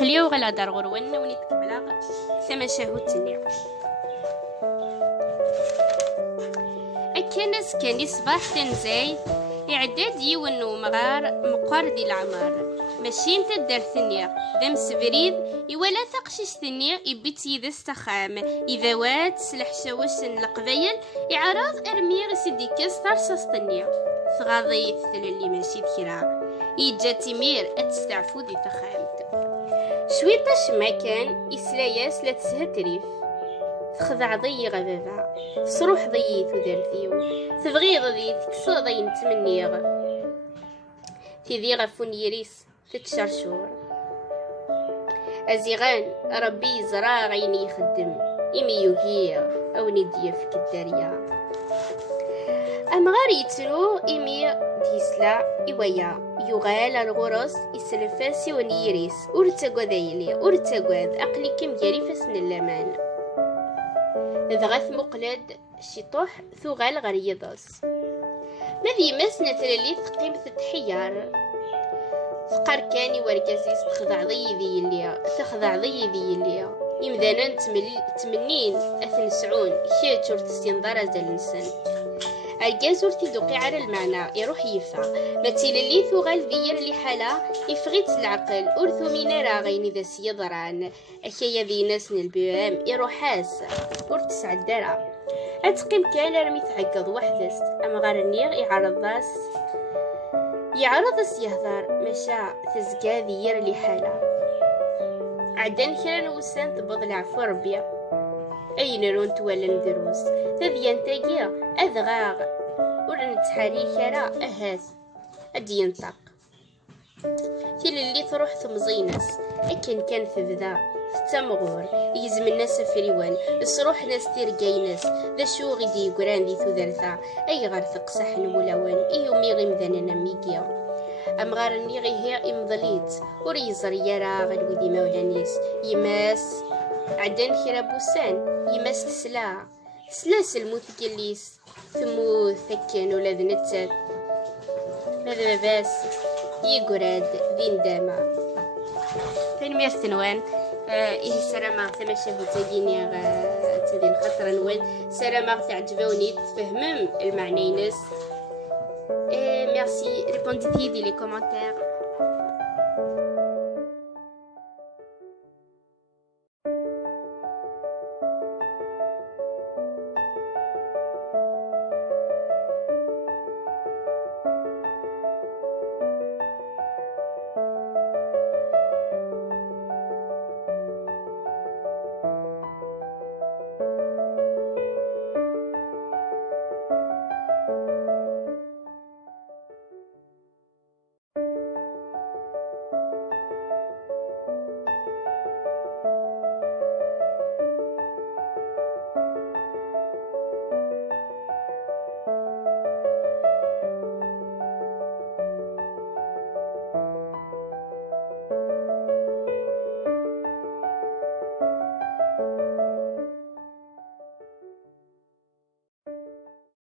قليو غلا دار غرون وني تكملا ثما شاهو تنيا أكنس كان صباح تنزاي إعداد يون ومغار مقار دي العمار ماشي نتا دار ثنيا ذم سفريد ولا ثقشش ثنيا يبيت يدس تخام إذا وات سلح شوشن القبايل إعراض أرمير سيدي كاستار ساستنيا ثغاضي اللي ماشي ذكرا يجا تيمير أتستعفو دي تخامت شويطاش ما كان إسلاياس لا تسهتريف تخضع ضي غبابا صروح ضي تدرثيو تبغي ضي تكسو ضي نتمنيغ تذي غفون يريس تتشرشور أزيغان ربي زرا غيني يخدم إمي يوهيغ أو ندي في كداريا أمغار يترو إمي ديسلا إويا يغال الغرس يسلفاسي ونيريس أرتقو ذيلي أرتقو أقلي كم جاري فسن اللمان ذغث مقلد شطوح ثغال غريضس مذي مسنة للي ثقيم تتحيار ثقار كاني وركازيس تخضع ضي ذي اللي تخضع ضي ذي اللي يمذانا تمنين أثن سعون كيتشور تستنظر زال نسن الجازور تدقي على المعنى يروح يفا متيل اللي ثغال ذير اللي حالا يفغيت العقل أرثو من راغين ذا سيضران أكيا ذي ناس البيام يروحاس ورتسع الدرا أتقيم كان رمي تعقض وحدس أما غار النيغ يعرض يهضر مشا تزكا ذير اللي حالا عدان كرا نوسان تبض العفو ربيع أين رون تولا ندروس تذيان تاقيا أذغاغ ورن تحاري كرا أهاث أدي ينطق تيل اللي تروح ثمزينس أكن كان تبدا تمغور يزم الناس فريوان الصروح ناس تيرقاينس ذا شو غدي قران ذي ثوذرثا أي غار ثقصح نمولوان إيو ميغي مذانا ميقيا أمغار النيغي هي إمضليت وريزر يرا غلودي مولانيس يماس عدان كرا بوسان يماس تسلا سلاسل موثقليس ثموث ثكن ولا ذنتات ماذا باس يقراد ذي ندامة فين ميرثنوان إيه سلامة تمشيه تاقيني تدين خطر نوان سلامة تعجبوني تفهمم المعنينس. Merci, répondez-y dans les commentaires.